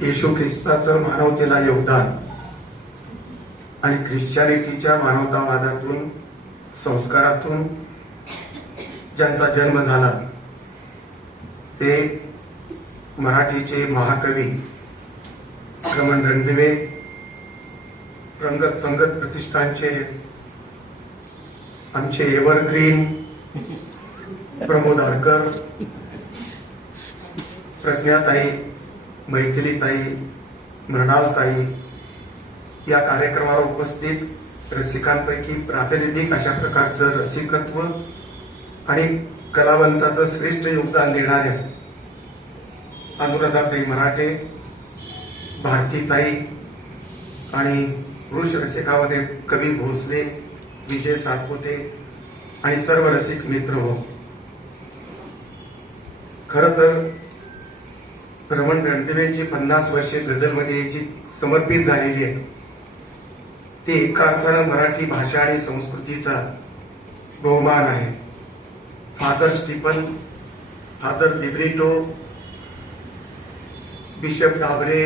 येशू ख्रिस्ताचं मानवतेला योगदान आणि ख्रिश्चॅनिटीच्या मानवतावादातून संस्कारातून ज्यांचा जन्म झाला ते मराठीचे महाकवी रमण रणदिवे, रंगत संगत प्रतिष्ठानचे आमचे एव्हरग्रीन प्रमोद आरकर, प्रज्ञाताई, मैथिलीताई, मृणालताई, या कार्यक्रमाला उपस्थित रसिकांपैकी प्रातिनिधिक अशा प्रकारचं रसिकत्व आणि कलावंताचं श्रेष्ठ योगदान देणाऱ्या अनुराधाताई मराठे, भारतीताई आणि पुरुष रसिकामध्ये कवी भोसले, विजय सातपुते आणि सर्व रसिक मित्र हो. खर तर रमण रणदिवेंची 50 वर्षे गझलमध्ये जी समर्पित झालेली आहे ती एका अर्थानं मराठी भाषा आणि संस्कृतीचा बहुमान आहे. फादर स्टीफन, फादर लिब्रिटो, bishop Dabre,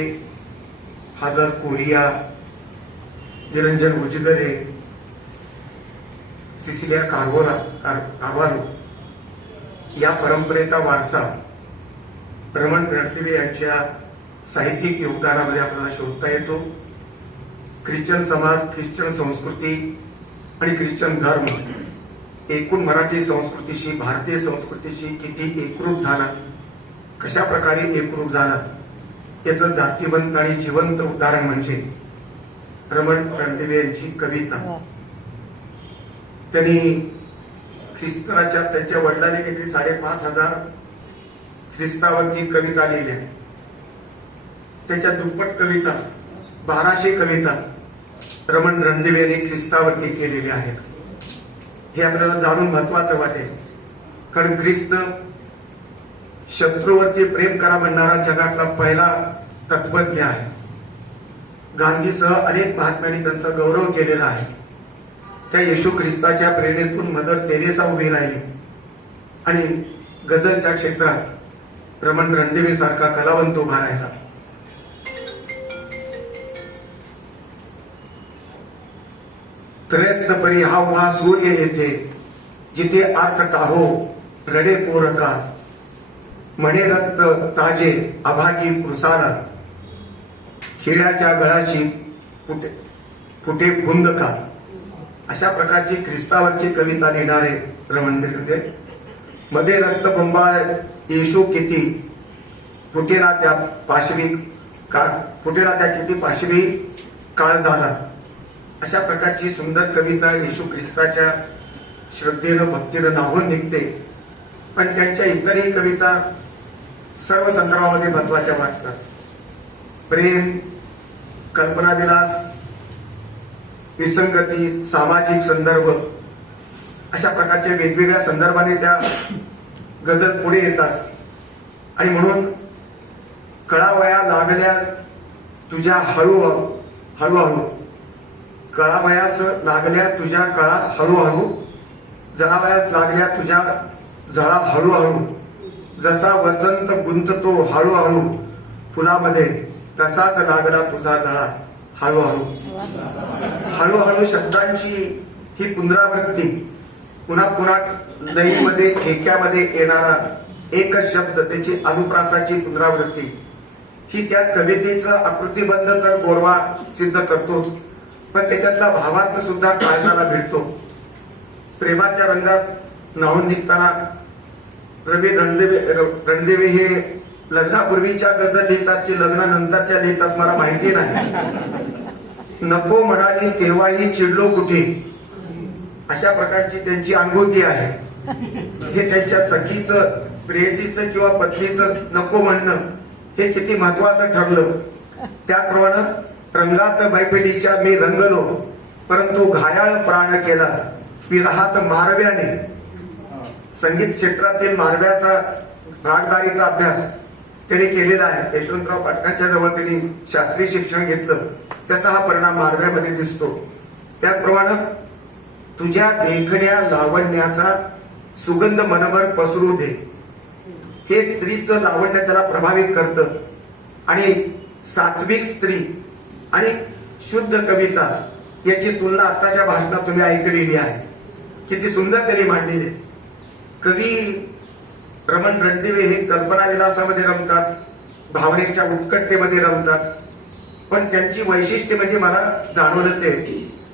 father Correa, Niranjan Ujgare, Cecilia Carvalho या परंपरेचा वारसा रमण रणदिवे यांच्या साहित्यिक योगदानामध्ये आपल्याला शोधता येतो. ख्रिश्चन समाज, ख्रिश्चन संस्कृती आणि ख्रिश्चन धर्म एकूण मराठी संस्कृतीशी, भारतीय संस्कृतीशी किती एकरूप झाला, कशा प्रकारे एकरूप झाला याचं जातीवंत आणि जिवंत उदाहरण म्हणजे रमण रणदिवे यांची कविता. त्यांनी ख्रिस्ताच्या त्यांच्या वडिलांनी काहीतरी 5,500 ख्रिस्तावरती कविता लिहिल्या. त्याच्या दुप्पट कविता 1200 कविता रमण रणदिवेने ख्रिस्तावरती केलेल्या आहेत. हे आपल्याला जाणून महत्वाचं वाटेल, कारण ख्रिस्त शत्रूवरती प्रेम करा म्हणणारा जगातला पहिला तत्वज्ञ आहे. गांधीसह अनेक महात्म्यांनी त्यांचा गौरव केलेला आहे. त्या येशू ख्रिस्ताच्या प्रेरणेतून मदर तेरेसा उभी राहिली आणि गझलच्या क्षेत्रात रमण रणदिवे सारखा कलावंत उभा राहिला. त्रयस्थ परी हा उहा सूर्य येथे, जिथे आर्त काहो रडे पोरका, म्हणे रक्त ताजे अभागी पुरुषाला, हिऱ्याच्या गळाची फुटे फुंद का. अशा प्रकारची ख्रिस्तावरची कविता लिहिणारे रमण रणदिवे. मध्ये रक्तबंबाळ येशू किती, फुटेला त्या किती पाशवी काळ झाला. अशा प्रकारची सुंदर कविता येशू ख्रिस्ताच्या श्रद्धेनं भक्तीनं नाहून निघते. पण त्यांच्या इतरही कविता सर्व संदर्भामध्ये महत्वाच्या वाटतात. प्रेम, कल्पनाविलास, विसंगती, सामाजिक संदर्भ अशा प्रकारच्या वेगवेगळ्या संदर्भाने त्या गझल पुढे येतात. आणि म्हणून कळावया लागल्या तुझ्या हळूहळू, कळावयास लागल्या तुझ्या कळा हळूहळू, जळावयास लागल्या तुझ्या जळा हळूहळू, जसा वसंत गुंततो हळूहळू फुलामध्ये, तसाच लागला तुझा गळा हळूहळू. हळूहळू शब्दांची ही पुनरावृत्ती, पुन्हा पुन्हा लयीमध्ये ठेक्यामध्ये येणारा एकच शब्द, त्याची अनुप्रासाची पुनरावृत्ती ही त्या कवितेचा आकृतीबंध तर गोडवा सिद्ध करतोच, पण त्याच्यातला भावार्थ सुद्धा काळजाला भिडतो. प्रेमाच्या रंगात न्हाऊन निघताना रणदिवे हे लग्नापूर्वीच्या गझल लिहितात की लग्नानंतरच्या लिहितात मला माहिती नाही. नको म्हणाली तेव्हाही चिडलो कुठे, अशा प्रकारची त्यांची अनुभूती आहे. हे त्यांच्या सखीचं, प्रेयसीचं किंवा पत्नीचं नको म्हणणं हे किती महत्वाचं ठरलं. त्याचप्रमाणे रंगात मैफिलीच्या मी रंगलो, परंतु घायाळ प्राण केला विरहात मारव्याने. संगीत क्षेत्रातील मारव्याचा, रागदारीचा अभ्यास त्यांनी केलेला आहे. यशवंतराव पाटकांच्या जवळ त्यांनी शास्त्रीय शिक्षण घेतलं, त्याचा हा परिणाम मारव्यामध्ये दिसतो. त्याचप्रमाणे तुझ्या देखण्या लावण्याचा सुगंध मनभर पसरू दे, हे स्त्रीचं लावण्य त्याला प्रभावित करतं. आणि सात्विक स्त्री आणि शुद्ध कविता याची तुलना आताच्या भाषणात तुम्ही ऐकलेली आहे. किती सुंदर त्यांनी मांडलेली. कवी रमण रणदिवे हे कल्पना विलासामध्ये रमतात, भावनेच्या उत्कटतेमध्ये रमतात, पण त्यांची वैशिष्ट्य म्हणजे मला जाणवलं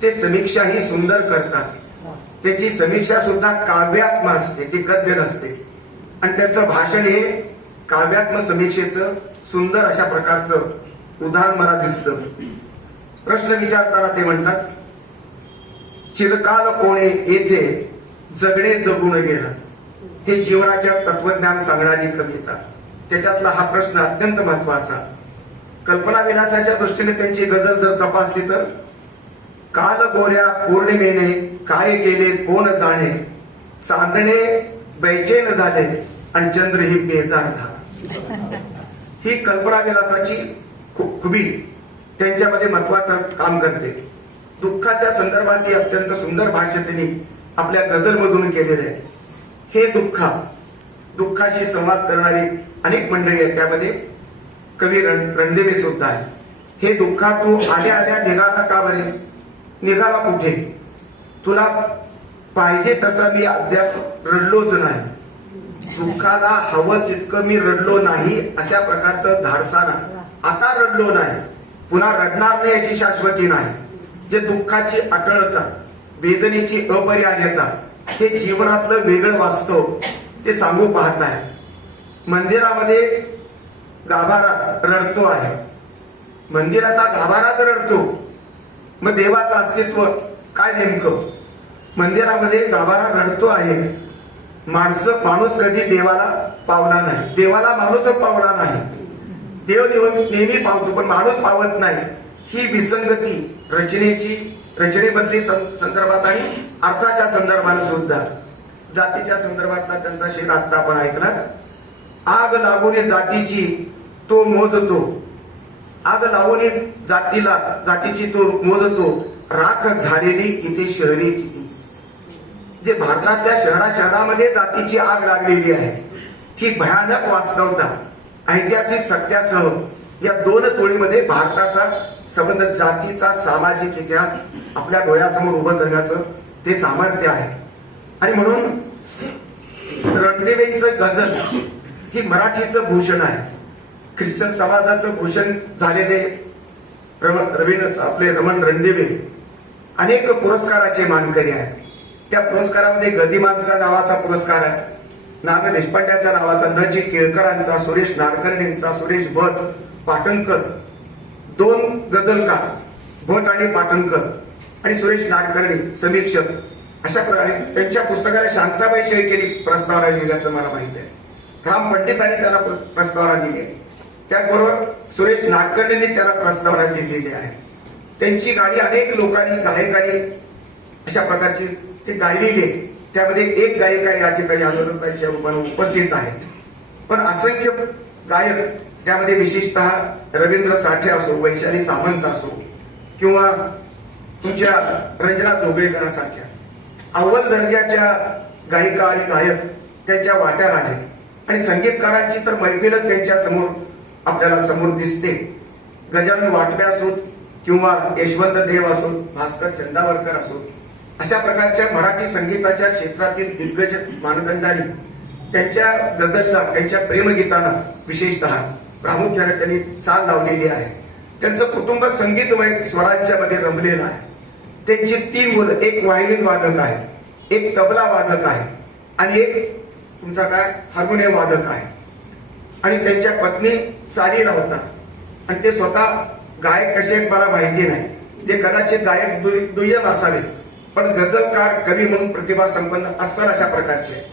ते समीक्षाही सुंदर करतात. त्याची समीक्षा सुद्धा काव्यात्म असते, ती गद्य नसते. आणि त्यांचं भाषण हे काव्यात्म समीक्षेचं सुंदर अशा प्रकारचं उदाहरण मला दिसतं. प्रश्न विचारताना ते म्हणतात, चिरकाल कोणे येथे जगणे जगून गेला. हे जीवनाच्या तत्वज्ञान सांगणारी कविता. त्याच्यातला हा प्रश्न अत्यंत महत्वाचा. कल्पना विलासाच्या दृष्टीने त्यांची गझल जर तपासली तर, काल गोऱ्या पौर्णिमेने काय केले कोण जाणे, चांदणे बैचेन झाले आणि चंद्रही बेजार झाला. ही कल्पना विलासाची खुबी त्यांच्यामध्ये महत्वाचं काम करते. दुःखाच्या संदर्भात ती अत्यंत सुंदर भाष्य त्यांनी आपल्या गझल मधून केलेले आहे. हे दुःखाशी संवाद करणारी अनेक मंडळी आहेत, त्यामध्ये कवी रणदिवे सुद्धा आहे. हे दुःखा तू आल्या आल्या निघाला का बरे, निघाला कुठे, तुला पाहिजे तसा मी अद्याप रडलोच नाही. दुःखाला हवं तितकं मी रडलो नाही, अशा प्रकारचं धाडसानं आता रडलो नाही, पुन्हा रडणार नाही याची शाश्वती नाही. जे दुःखाची अटळता, वेदनेची अपरिहार्यता, हे जीवनातलं वेगळं वास्तव ते सांगू पाहत आहे. मंदिरामध्ये गाभारा रडतो आहे, मंदिराचा गाभाराच रडतो, मग देवाचं अस्तित्व काय नेमकं? मंदिरामध्ये गाभारा रडतो आहे. माणूस कधी देवाला पावला नाही, देवाला माणूसच पावला नाही. देव नेहमी पावतो पण माणूस पावत नाही. ही विसंगती रचनेमधली संदर्भात आणि अर्थाच्या संदर्भाने सुद्धा. जातीच्या संदर्भातला त्यांचा शेर आता आपण ऐकला. आग लागून जातीची तो मोजतो, आग लावून जातीची तो मोजतो, राख झालेली इथे शहरी किती. जे भारतातल्या शहरामध्ये जातीची आग लागलेली आहे, ही भयानक वास्तवता ऐतिहासिक सत्यासह या दोन तोळीमध्ये भारताचा संबंध, जातीचा सामाजिक इतिहास आपल्या डोळ्यासमोर उभं करण्याचं ते सामर्थ्य आहे. आणि म्हणून रणदिवेंचं गझल ही मराठीचं भूषण आहे. ख्रिश्चन समाजाचं भूषण झालेले आपले रमण रणदिवे अनेक पुरस्काराचे मानकरी आहेत. त्या पुरस्कारामध्ये गदिमांचा नावाचा पुरस्कार आहे, ना. देशपांड्याच्या नावाचा, न.जी. केळकरांचा, सुरेश नाडकर्णींचा, सुरेश भट, पाटणकर, दोन गझलकार भट आणि पाटणकर आणि सुरेश नाडकर्णी समीक्षक, अशा प्रकारे त्यांच्या पुस्तकाला शांताबाई शेळकेंनी प्रस्तावना लिहिल्याचं मला माहिती आहे. राम पंडितांनी त्याला प्रस्तावना दिली आहे. त्याचबरोबर सुरेश नाडकर्णींनी त्याला प्रस्तावना दिलेली आहे. त्यांची गाणी अनेक लोकांनी, गायकांनी अशा प्रकारची ते गायलेली आहे. त्यामध्ये एक गायिका या ठिकाणी आंदोलकांच्या रूपाने उपस्थित आहे. पण असंख्य गायक, त्यामध्ये विशेषतः रवींद्र साठे असो, वैशाली सामंत असो, किंवा तुमच्या रंजना जोगळेकरांसारख्या अव्वल दर्जाच्या गायिका आणि गायक त्यांच्या वाट्याला आले. आणि संगीतकारांची तर मैफिलच त्यांच्या समोर आपल्याला समोर दिसते. गजानन वाटवे असोत किंवा यशवंत देव असोत, भास्कर चंदावरकर असोत, अशा प्रकारच्या मराठी संगीताच्या क्षेत्रातील दिग्गज मानदंडांनी त्यांच्या गझलला, त्यांच्या प्रेमगीतांना विशेषतः प्रामुख्याने त्यांनी चाल लावलेली आहे. त्यांचं कुटुंब संगीतमय स्वरांच्या मध्ये रमलेलं आहे. त्यांची 3 मुलं, एक व्हायोलिन वादक आहे, एक तबला वादक आहे आणि एक तुमचा काय हार्मोनियम वादक आहे. आणि त्यांच्या पत्नी चाली लावतात आणि ते स्वतः गायक कसे आहेत मला माहिती नाही. ते कदाचित गायक दुय्यम असावे, पण गझलकार, कवी म्हणून प्रतिभा संपन्न अस्सल अशा प्रकारचे.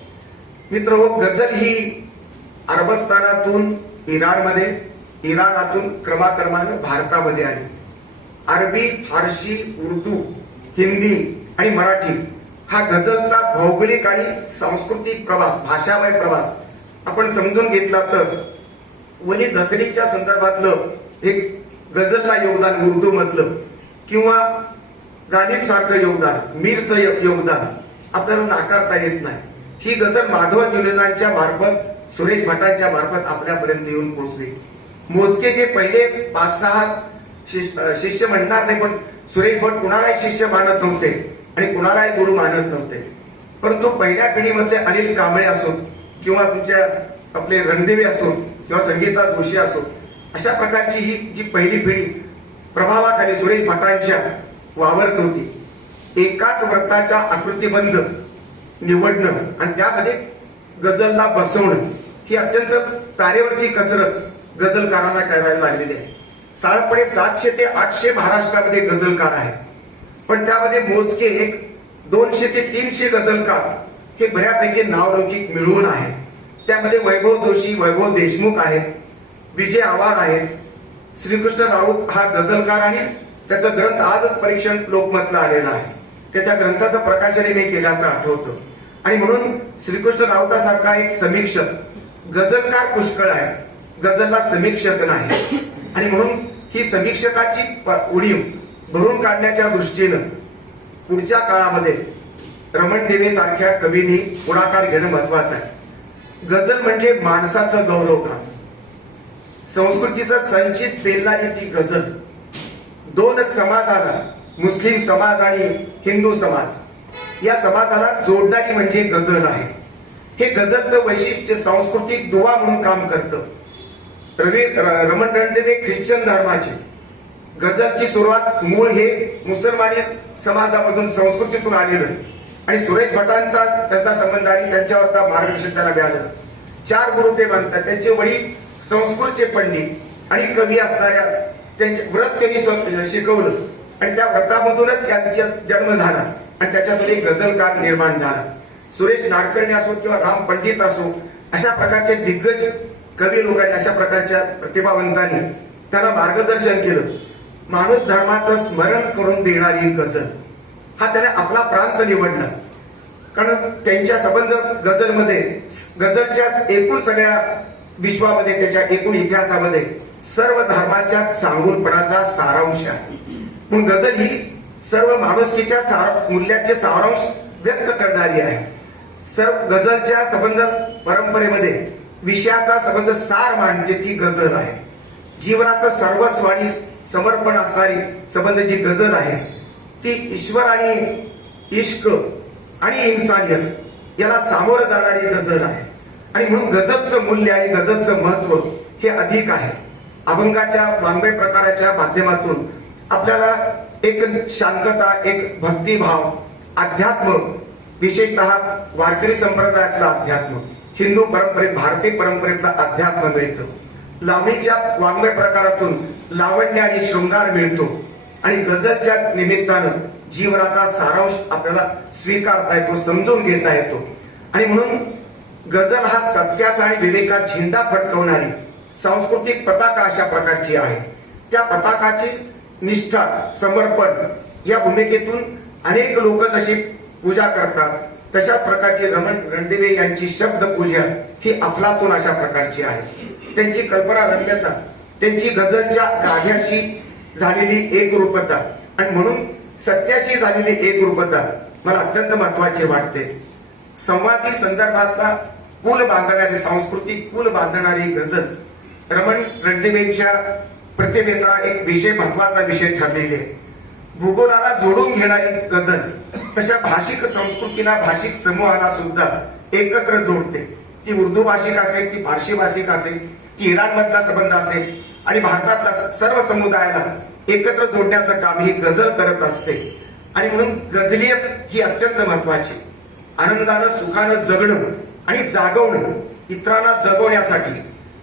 मित्र हो, गझल ही अरबस्थानातून इराणमध्ये, इराणातून क्रमाक्रमाने भारतामध्ये आली. अरबी, फारसी, उर्दू, हिंदी आणि मराठी हा गझलचा भौगोलिक आणि सांस्कृतिक प्रवास, भाषामय प्रवास आपण समजून घेतला तर वली दखनीच्या संदर्भातलं एक गझलला योगदान उर्दू मधलं, किंवा गालिब सारखं योगदान, मीरचं योगदान आपल्याला नाकारता येत नाही. ही गझल माधव जुलेलांच्या मार्फत, सुरेश भटांच्या मार्फत आपल्यापर्यंत येऊन पोहोचली. मोजके जे पहिले 5-6 शिष्य म्हणणार नाही, पण सुरेश भट कुणालाही शिष्य मानत नव्हते आणि कुणालाही गुरु मानत नव्हते. परंतु पहिल्या पिढीमधले अनिल कांबळे असो किंवा तुमच्या आपले रणदेवे असो किंवा संगीता जोशी असो, अशा प्रकारची ही जी पहिली पिढी प्रभावाखाली सुरेश भटांच्या वावरत होती. एकाच व्रताच्या आकृतीबंध निवडणं आणि त्यामध्ये गझलला बसवणं ही अत्यंत तारेवरची कसरत गझलकारांना करायला लागलेली आहे. साधारणपणे 700 ते 800 महाराष्ट्रामध्ये गझलकार आहेत, पण त्यामध्ये मोजके 200 ते 300 गझलकार हे बऱ्यापैकी नावलौकिक मिळवून आहेत. त्यामध्ये वैभव जोशी, वैभव देशमुख आहेत, विजय आव्हाड आहेत, श्रीकृष्ण राऊत हा गझलकार आणि त्याचा ग्रंथ आजच परीक्षण लोकमतला आलेला आहे. त्याच्या ग्रंथाचं प्रकाशनही मी केल्याचं आठवतं. आणि म्हणून श्रीकृष्ण राऊतासारखा एक समीक्षक, गझलकार पुष्कळ आहे, गझलला समीक्षक नाही. आणि म्हणून ही समीक्षकाची उडीव भरून काढण्याच्या दृष्टीनं पुढच्या काळामध्ये रमण देवे सारख्या कवींनी पुढाकार घेणं महत्वाचं आहे. गझल म्हणजे माणसाचं गौरव काम, संस्कृतीचं संचित पेलणारी ती गझल. 2 समाजाला, मुस्लिम समाज आणि हिंदू समाज, या समाजाला जोडणारी म्हणजे गझल आहे. हे गझलचं वैशिष्ट्य सांस्कृतिक दुवा म्हणून काम करतं. रमण रणदेवे ख्रिश्चन धर्माचे, गझलची सुरुवात मूळ हे मुसलमानी समाजामधून, संस्कृतीतून आलेलं आणि सुरेश भटांचा त्यांचा संबंध आणि त्यांच्यावरचा मार्गदर्शन त्याला मिळालं. 4 गुरु ते म्हणतात. त्यांचे वडील संस्कृतचे पंडित आणि कवी असणाऱ्या त्यांचे व्रत त्यांनी शिकवलं आणि त्या व्रतामधूनच त्यांचा जन्म झाला आणि त्याच्यातून एक गझलकार निर्माण झाला. सुरेश नाडकर्णी असो किंवा राम पंडित असो, अशा प्रकारचे दिग्गज कवी लोकांनी, अशा प्रकारच्या प्रतिभावंतांनी त्याला मार्गदर्शन केलं. माणूस धर्माचं स्मरण करून देणारी गझल हा त्याने आपला प्रांत निवडला. कारण त्यांच्या संबंध गझलमध्ये, गझलच्या एकूण सगळ्या विश्वामध्ये, त्याच्या एकूण इतिहासामध्ये सर्व धर्माच्या चांगुलपणाचा सारांश आहे. म्हणून गझल ही सर्व माणुसकीच्या मूल्याचे सारांश व्यक्त करणारी आहे. सर्व गझलच्या संबंध परंपरेमध्ये विषयाचा संबंध सार मांडते ती गझल आहे. जीवनाचं सर्वस्व आणि समर्पण असणारी संबंध जी गझल आहे ती ईश्वर आणि इश्क आणि इन्सानियत याला सामोरं जाणारी गझल आहे. आणि म्हणून गझलचं मूल्य आणि गझलचं महत्व हे अधिक आहे. अभंगाच्या वाङ्मय प्रकाराच्या माध्यमातून आपल्याला एक शांतता, एक भक्तिभाव, अध्यात्म, विशेषतः वारकरी संप्रदायातला अध्यात्म, हिंदू परंपरेत, भारतीय परंपरेतला अध्यात्म मिळतं. लावणीच्या वाङ्मय प्रकारातून लावण्य आणि शृंगार मिळतो आणि गझलच्या निमित्तानं जीवनाचा सारांश आपल्याला स्वीकारता येतो, समजून घेता येतो. आणि म्हणून गझल हा सत्याचा आणि विवेकात झेंडा फडकवणारी सांस्कृतिक पताका अशा प्रकारची आहे. त्या पताकाची निष्ठा, समर्पण या भूमिकेतून अनेक लोक जशी पूजा करतात, तशाच प्रकारची रमण रणदिवे यांची शब्द पूजा ही अफलातून अशा प्रकारची आहे. त्यांची कल्पना रम्यता, त्यांची गझलच्या गाभ्याशी झालेली एकरूपता आणि म्हणून सत्याशी झालेली एकरूपता मला अत्यंत महत्वाची वाटते. संवादी संदर्भातला पूल बांधणारी, सांस्कृतिक पूल बांधणारी गझल रमण रणदिवेंच्या प्रतिभेचा एक विषय, महत्वाचा विषय ठरलेले आहे. भूगोलाला जोडून घेणारी गझल तशा भाषिक संस्कृतीला, भाषिक समूहाला सुद्धा एकत्र जोडते. ती उर्दू भाषिक असेल, ती फारसी भाषिक असेल, ती इराण मधला संबंध असेल आणि भारतातला सर्व समुदायाला एकत्र जोडण्याचं काम ही गझल करत असते. आणि म्हणून गझलियत ही अत्यंत महत्वाची. आनंदानं, सुखानं जगणं आणि जागवणं, इतरांना जगवण्यासाठी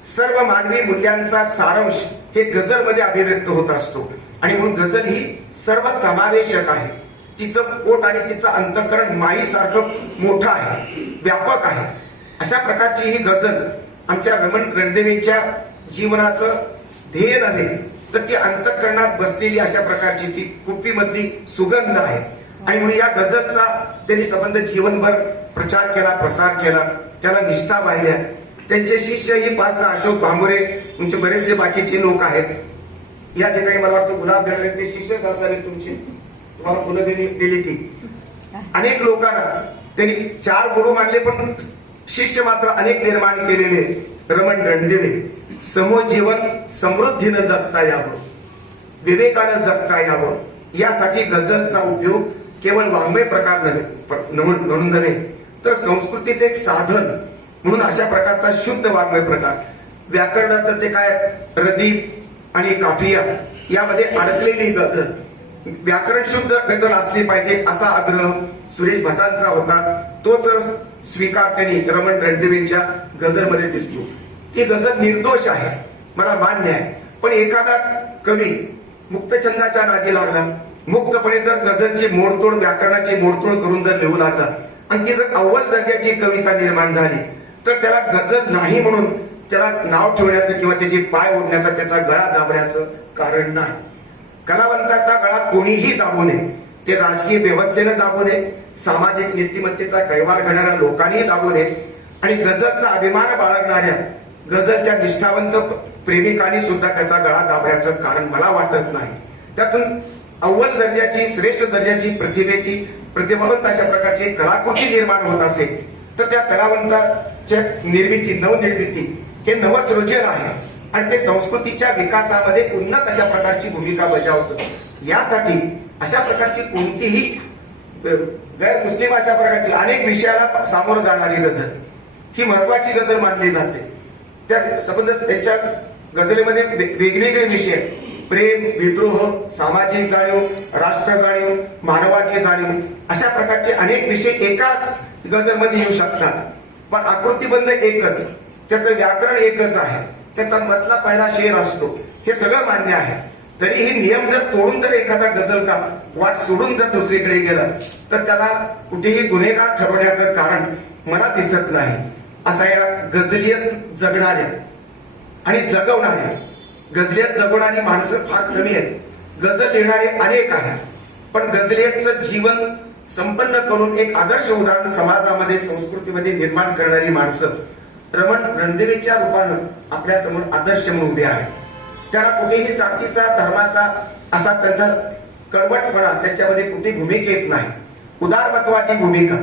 सर्व मानवी मूल्यांचा सारांश हे गझलमध्ये अभिव्यक्त होत असतो. आणि म्हणून गझल ही सर्व समावेशक आहे. तिचं पोट आणि तिचं अंतःकरण माईसारखं मोठं आहे, व्यापक आहे. अशा प्रकारची ही गझल आमच्या रमण रणदिवेंच्या जीवनाचं ध्येय नव्हे, तर ती अंतःकरणात बसलेली अशा प्रकारची ती कुप्पीमधली सुगंध आहे. आणि म्हणून या गझलचा त्यांनी संबंध जीवनभर प्रचार केला, प्रसार केला, त्याला निष्ठा वाहिल्या. त्यांचे शिष्य ही 5-6 अशोक भांबुरे म्हणजे बरेचसे बाकीचे लोक आहेत. या ठिकाणी मला वाटतं गुलाब देणारे ते शिष्यच असावे तुमचे, तुम्हाला फुलं दिली ती. अनेक लोकांना त्यांनी 4 गुरु मानले, पण शिष्य मात्र अनेक निर्माण केलेले रमण रणदिवे. समोजीवन समृद्धीनं जगता यावं, विवेकानं जगता यावं, यासाठी गझलचा उपयोग केवळ वाङ्मय प्रकार म्हणून नव्हे तर संस्कृतीचे एक साधन म्हणून अशा प्रकारचा शुद्ध वाङ्मय प्रकार, व्याकरणाचं ते काय रदीफ आणि काफिया यामध्ये अडकलेली गझल, व्याकरण शुद्ध गझल असली पाहिजे असा आग्रह सुरेश भटांचा होता. तोच स्वीकार त्यांनी रमण रणदिवेंच्या गझलमध्ये दिसतो. ती गझल निर्दोष आहे, मला मान्य आहे, पण एखादा कवी मुक्तछंदाच्या नादी लागला, मुक्तपणे जर गझलची मोडतोड, व्याकरणाची मोडतोड करून जर लिहू लागला आणि ती जर अव्वल दर्जाची कविता निर्माण झाली तर त्याला गझल नाही म्हणून त्याला नाव ठेवण्याचं किंवा त्याची पाय ओढण्याचा, त्याचा गळा दाबण्याचं कारण नाही. कलावंताचा गळा कोणीही दाबू नये, ते राजकीय व्यवस्थेनं दाबू नये, सामाजिक नीतिमत्तेचा कैवार घेणाऱ्या लोकांनीही दाबू नये आणि गझलचा अभिमान बाळगणाऱ्या गझलच्या निष्ठावंत प्रेमिकांनी सुद्धा त्याचा गळा दाबण्याचं कारण मला वाटत नाही. त्यातून अव्वल दर्जाची, श्रेष्ठ दर्जाची प्रतिभेची, प्रतिभावंत अशा प्रकारची कलाकृती निर्माण होत असेल तर त्या कलावंताच्या निर्मिती, नवनिर्मिती हे नवसृजन आहे आणि ते संस्कृतीच्या विकासामध्ये उन्नत अशा प्रकारची भूमिका बजावतं. यासाठी अशा प्रकारची कोणतीही गैर मुस्लिम अशा प्रकारची अनेक विषयाला सामोरं जाणारी गझल ही महत्वाची गझल मानली जाते. त्या संबंध त्यांच्या गझलेमध्ये वेगवेगळे विषय, प्रेम, विद्रोह, सामाजिक जाणीव, राष्ट्र जाणीव, मानवाची जाणीव अशा प्रकारचे अनेक विषय एकाच गझलमध्ये येऊ शकतात. पण आकृतीबंध एकच, त्याचं व्याकरण एकच आहे, त्याचा मधला पहिला शेर असतो, हे सगळं मान्य आहे. तरीही नियम जर तोडून जर एखादा गझलकार वाट सोडून जर दुसरीकडे गेला तर त्याला कुठेही गुन्हेगार ठरवण्याचं कारण मला दिसत नाही. असा या गझलियत जगणाऱ्या आणि जगवणाऱ्या, गझलियत जगवणारी माणसं फार कमी आहेत, गझल लिहिणारे अनेक आहेत, पण गझलियतचं जीवन संपन्न करून एक आदर्श उदाहरण समाजामध्ये, संस्कृतीमध्ये निर्माण करणारी माणसं रमण रणदिवेच्या रूपानं आपल्या समोर आदर्श म्हणून उभे आहेत. त्याला कुठेही जातीचा, धर्माचा असा त्यांचा कडवटपणा त्यांच्यामध्ये कुठे भूमिका येत नाही. उदारमतवादी भूमिका,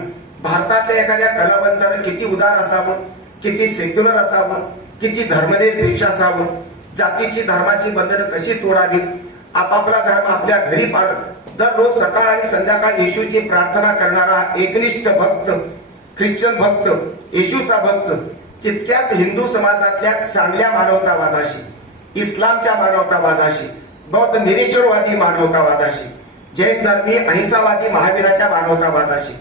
भारतातल्या एखाद्या कलावंतानं किती उदार असावं, किती सेक्युलर असावं, किती धर्मनिरपेक्ष असावं, जातीची, धर्माची बंधनं कशी तोडावी, आपापला धर्म आपल्या घरी पाळत दररोज सकाळ आणि संध्याकाळ येशूची प्रार्थना करणारा एकनिष्ठ भक्त, ख्रिश्चन भक्त, येशूचा भक्त तितक्याच हिंदू समाजातल्या चांगल्या मानवतावादाशी, इस्लामच्या मानवतावादाशी, बौद्ध निरीश्वरवादी मानवतावादाशी, जैन धर्मी अहिंसावादी महावीराच्या मानवतावादाशी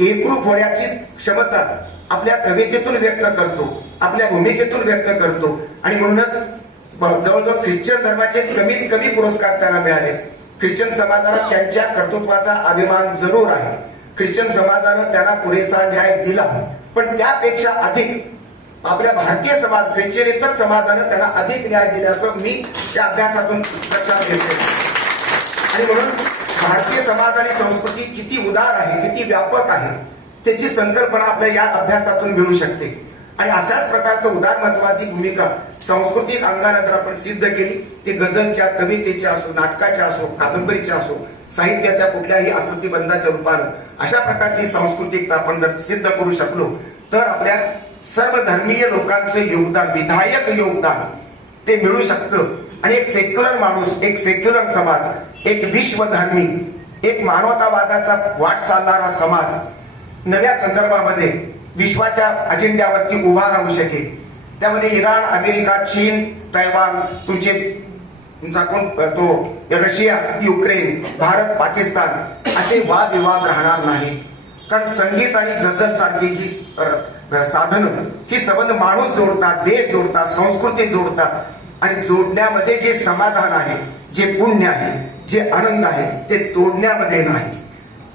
एकरूप होण्याची क्षमता आपल्या कवितेतून व्यक्त करतो, आपल्या भूमिकेतून व्यक्त करतो. आणि म्हणूनच जवळजवळ ख्रिश्चन धर्माचे कमीत कमी पुरस्कार त्यांना मिळाले. ख्रिश्चन समाजाला त्यांच्या कर्तृत्वाचा अभिमान जरूर आहे, ख्रिश्चन समाजानं त्यांना पुरेसा न्याय दिला, पण त्यापेक्षा अधिक आपल्या भारतीय समाज, ख्रिश्चनेतर समाजानं त्यांना अधिक न्याय दिल्याचं मी त्या अभ्यासातून लक्षात घेतले. आणि म्हणून भारतीय समाज आणि संस्कृती किती उदार आहे, किती व्यापक आहे, त्याची संकल्पना आपल्या या अभ्यासातून मिळू शकते. आणि अशाच प्रकारचं उदारमतवादी भूमिका सांस्कृतिक अंगाने जर आपण सिद्ध केली, ते गझलच्या, कवितेच्या असो, नाटकाच्या असो, कादंबरीच्या असो, साहित्याच्या कुठल्याही आकृतीबंधाच्या रूपानं अशा प्रकारची सांस्कृतिकता आपण जर सिद्ध करू शकलो तर आपल्या सर्व धर्मीय लोकांचं योगदान, विधायक योगदान ते मिळू शकतं. आणि एक सेक्युलर माणूस, एक सेक्युलर समाज, एक विश्वधर्मी, एक मानवतावादाचा वाट चालणारा समाज नव्या संदर्भामध्ये विश्वाच्या अजेंड्यावरती उभा राहू शकेल. त्यामध्ये इराण, अमेरिका, चीन, तैवान, तुमचा कोण तो रशिया, युक्रेन, भारत, पाकिस्तान असे वादविवाद राहणार नाही. कारण संगीत आणि गझल सारखी ही साधनं ही संबंध माणूस जोडतात, देश जोडतात, संस्कृती जोडतात. आणि जोडण्यामध्ये जे समाधान आहे, जे पुण्य आहे, जे आनंद आहे ते तोडण्यामध्ये नाही.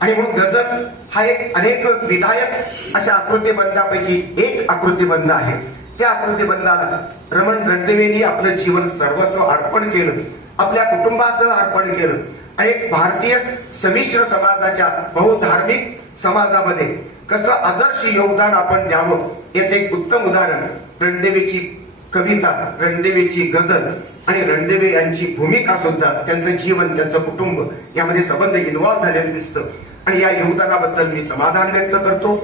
आणि म्हणून गझल हा एक अनेक विधायक अशा आकृतीबंधापैकी एक आकृतीबंध आहे. त्या आकृतीबंधाला रमण रणदिवेंनी आपलं जीवन सर्वस्व अर्पण केलं, आपल्या कुटुंबासह अर्पण केलं. आणि एक भारतीय संमिश्र समाजाच्या, बहुधार्मिक समाजामध्ये कसं आदर्श योगदान आपण द्यावं याचं एक उत्तम उदाहरण रणदिवेची कविता, रणदिवेची गझल आणि रणदिवे यांची भूमिका सुद्धा, त्यांचं जीवन, त्यांचं कुटुंब यामध्ये संबंध इन्व्हॉल्व्ह झालेलं दिसतं. आणि या योगदानाबद्दल मी समाधान व्यक्त करतो.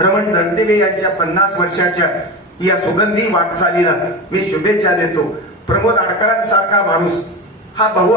रमण रणदिवे यांच्या 50 वर्षाच्या या सुगंधी वाटचालीला मी शुभेच्छा देतो. प्रमोद आडकरांसारखा माणूस हा बहु